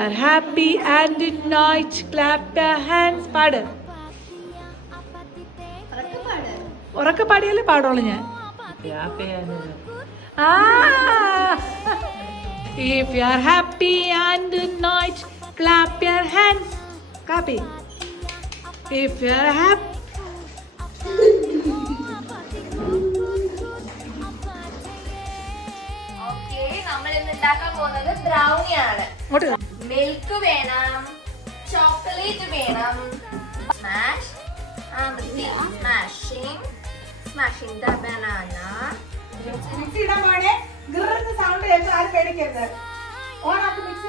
are happy and night clap your hands. പാട്. ഉറക്കെ പാടിയാലേ പാടുള്ളൂ ഞാൻ. If you are happy and night clap your hands. Copy. If you are happy. Brownie ആണ്. Milk വേണം, chocolate വേണം. Smashing the banana. മിക്സിയുടെ മോനെ ഗിർന്ന് സൗണ്ട് കേട്ട് ആരും പേടിക്കരുത്. ഓണാക്കി മിക്സി